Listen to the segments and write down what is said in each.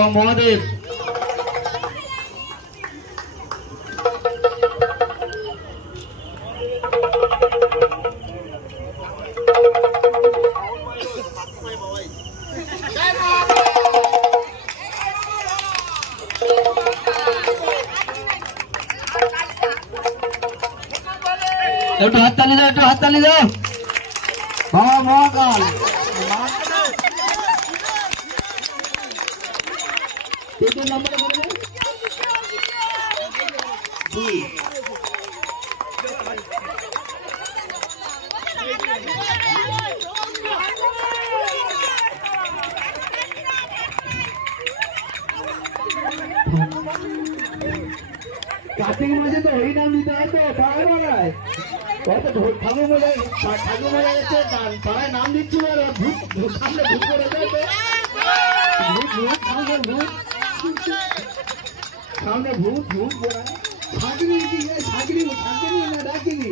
বাবা মহাদেব একটু হাততালি দাও, একটু হাততালি দাও। বাবা মহাকাল কার্তিক মাসে তো হরিনাম দিতে হয় তো পাড়ায় পাড়ায় ঠাকুর মজা যাচ্ছে পাড়ায় নাম দিচ্ছি সামনে ভূত করে সামনে ভূত ভূত ছাগরি ছাগরি ছাগরি না ডাকিনি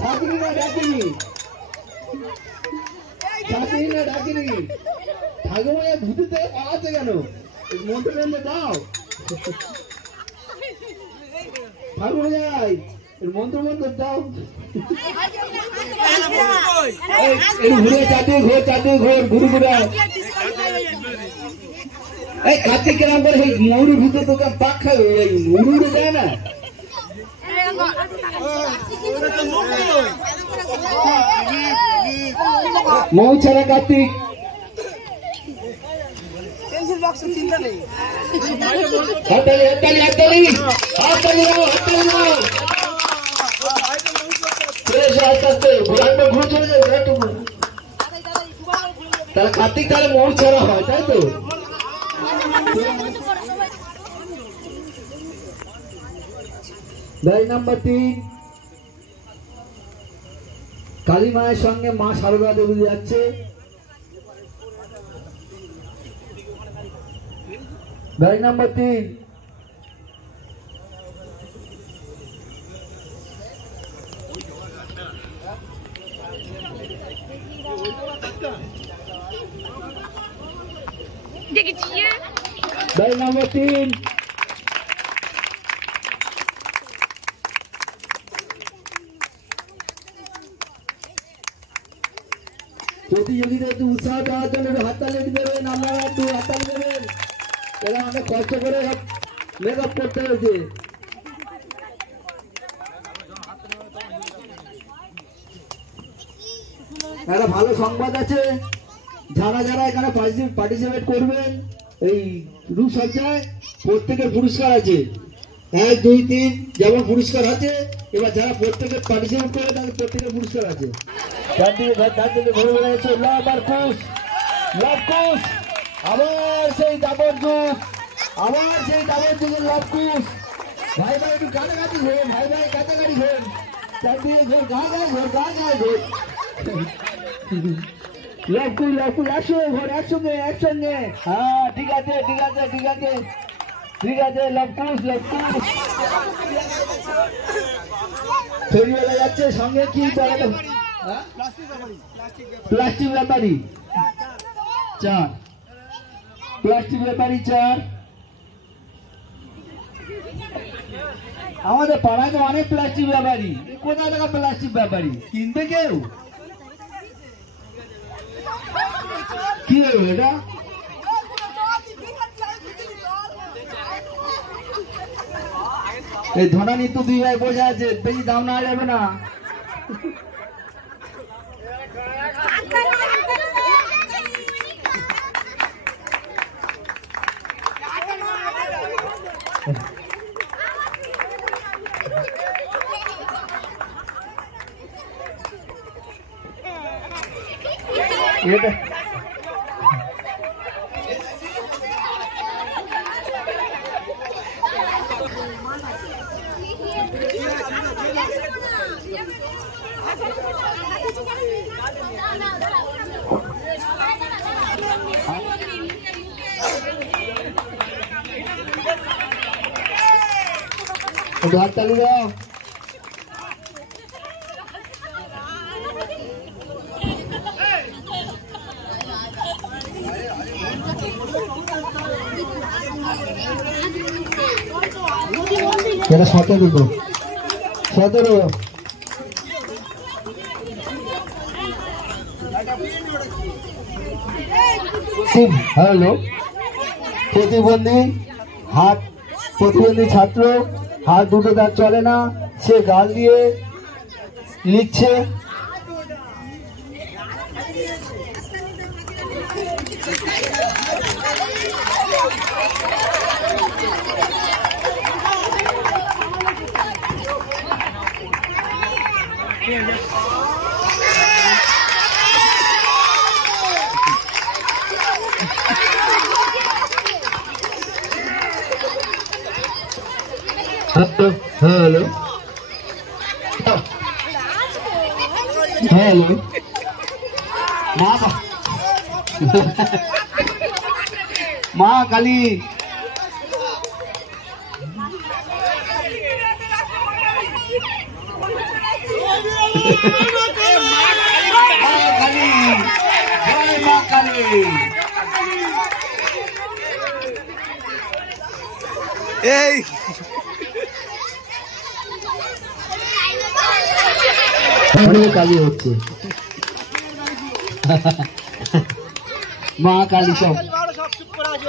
ছাগরি না ডাকিনি ছাগরি না ডাকিনি ঠাকুর মজা ভূতিতে পালাচ্ছে কেন মন্ত্র দাও ঠাকুর মজাই মন্ত্র মন্ত্র দাও ঘুরে চারদিকে ঘোর ঘুরে ঘুরে এই কার্তিক কেরাম করে সেই ময়ূরের ভিতরে তোকে পাক খাবে এই ময়ূরে যায় না মৌ ছাড়া কার্তিক হাততালি হাততালি হাততালি হাততালি দাও হাততালি দাও তাহলে কার্তিক তাহলে মৌ ছাড়া হয় তাই তো গাড়ি নাম্বার 3 কালী মায়ের সঙ্গে মা সারদা দেবী যাচ্ছে গাড়ি নাম্বার 3 गाड़ी नंबर 3 প্রতিযোগিতা একটু উৎসাহ দেওয়ার জন্য হাততালি দেবেন আপনারা একটু হাততালি দেবেন এরা অনেক কষ্ট করে মেকআপ করতে হয়েছে একটা ভালো সংবাদ আছে যারা যারা এখানে পার্টিসিপেট করবেন এই রূপসজ্জায় প্রত্যেকের পুরস্কার আছে 1 2 3 যেমন পুরস্কার আছে এবার যারা প্রত্যেকে পার্টিসিপেট করে তাদের প্রত্যেকের পুরস্কার আছে ঘুরে বেড়াচ্ছে লাভ আর কুশ লাভ কুশ আবার সেই ডাবর যুগ লাভ কুশ ভাই ভাই একটু কাছাকাছি ঘোর ভাই ভাই কাছাকাছি ঘোর চারদিকে ঘোর গা ঘোর লাভকুল একসঙ্গে হ্যাঁ ঠিক আছে লাভকুশ ফেরিওয়ালা যাচ্ছে সঙ্গে কি প্লাস্টিক ব্যাপারী 4 আমাদের পাড়ায় তো অনেক প্লাস্টিক ব্যাপারী কোথায় টাকা প্লাস্টিক ব্যাপারী কিনবে কেউ কি হলো এটা এই ধনা নিত্য 2 ভাই বসে আছে বেশি দাম না যাবে না এটা हाथ ताली दाओ এটা 17 হ্যালো প্রতিবন্ধী ছাত্র, হাত দুটো তার চলে না, সে গাল দিয়ে লিখছে। হ্যালো হ্যালো মা কালী, এই কালী হচ্ছে মা কালী। সব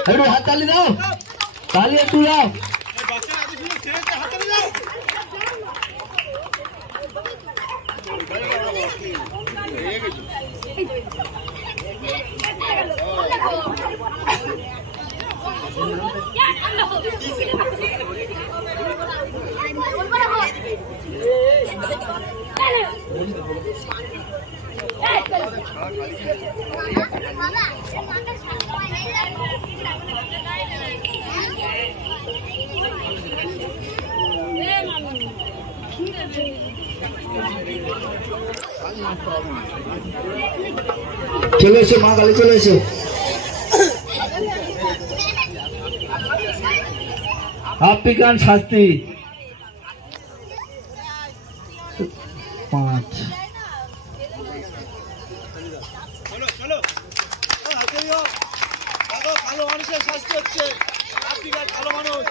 একটু হাত তালি দাও, তালি একটু দাও। চলে এসো মা কালী, চলে এসো। আফ্রিকান শাস্তি 5। ভালো মানুষের শাস্তি হচ্ছে, আফ্রিকার ভালো মানুষ।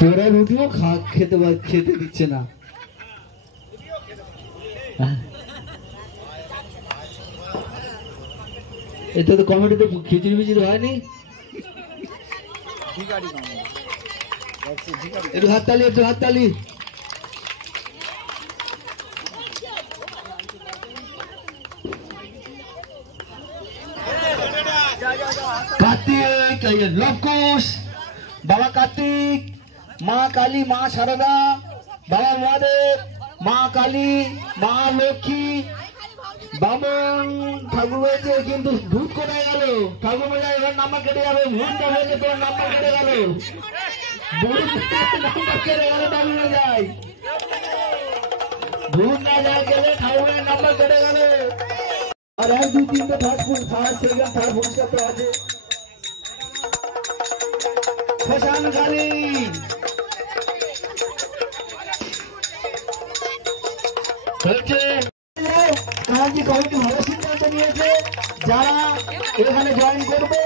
তোরা রুটিও খেতে দিচ্ছে না। এটা তো কমিটিতে খিচুড়ি মিচুড়ি হয়নি। একটু হাততালি, একটু হাততালি। কার্তিক, লবকুশ, বাবা কার্তিক, মা কালী, মা সারদা, বাবা মহাদেব, মা কালী, মা লক্ষ্মী, বামন ঠাকুর হয়েছে, কিন্তু ভূত কোথায় গেল? ঠাকুর বলে এবার নাম্বার কেটে যাবে। ভূতটা হয়েছে, তোর নাম্বার কেটে গেল। ভূত নাম্বার কেটে গেলে ঠাকুর যায়, ভূত না যায় গেলে ঠাকুরের নাম্বার কেটে গেল। আর 1 2 3 থার্ড সেকেন্ড থার্ড পুরস্কার তো আছে। শ্মশান কালী হচ্ছে। কমিটি ভালো সিদ্ধান্ত নিয়েছে, যারা এখানে জয়েন করবে